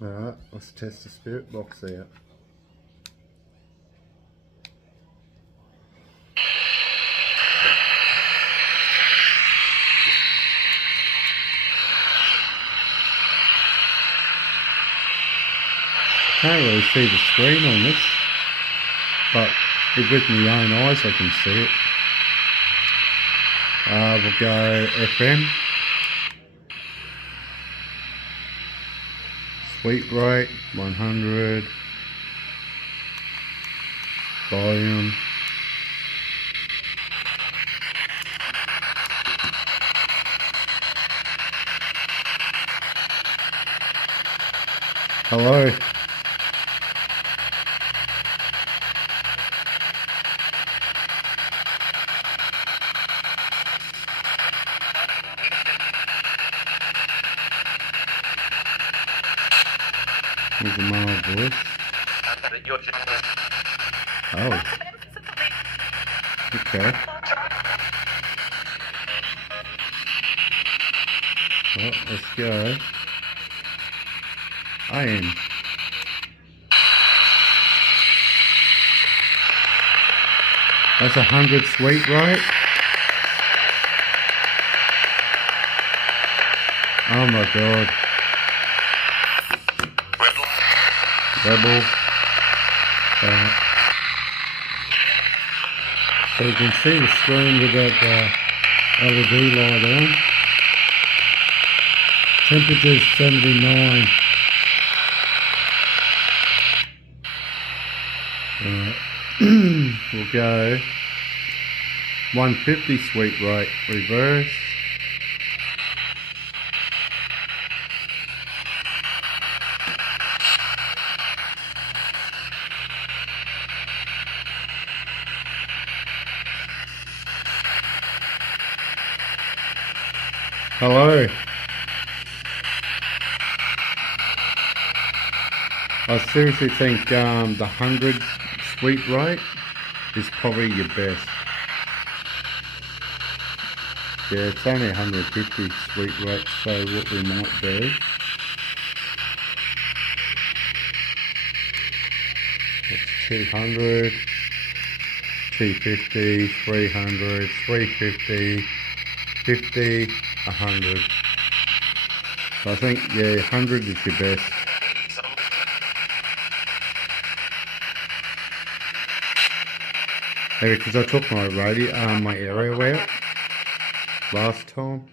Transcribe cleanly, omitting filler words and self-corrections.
Alright, let's test the spirit box out. Can't really see the screen on this, but with my own eyes I can see it. We'll go FM. Sweep rate 100. Volume. Hello. Here's a mild voice. Oh. Okay. Well, let's go. I am. That's 100 sweep rate. Oh my god. Rebel. So you can see the screen with that LED light on. Temperature is 79. We'll go 150 sweep rate, reverse. Hello. I seriously think the 100 sweep rate is probably your best. Yeah, it's only 150 sweep rate, so what we might do, it's 200, 250, 300, 350, 50, 100. So I think, yeah, 100 is your best. Maybe because I took my radio, my aerial out last time.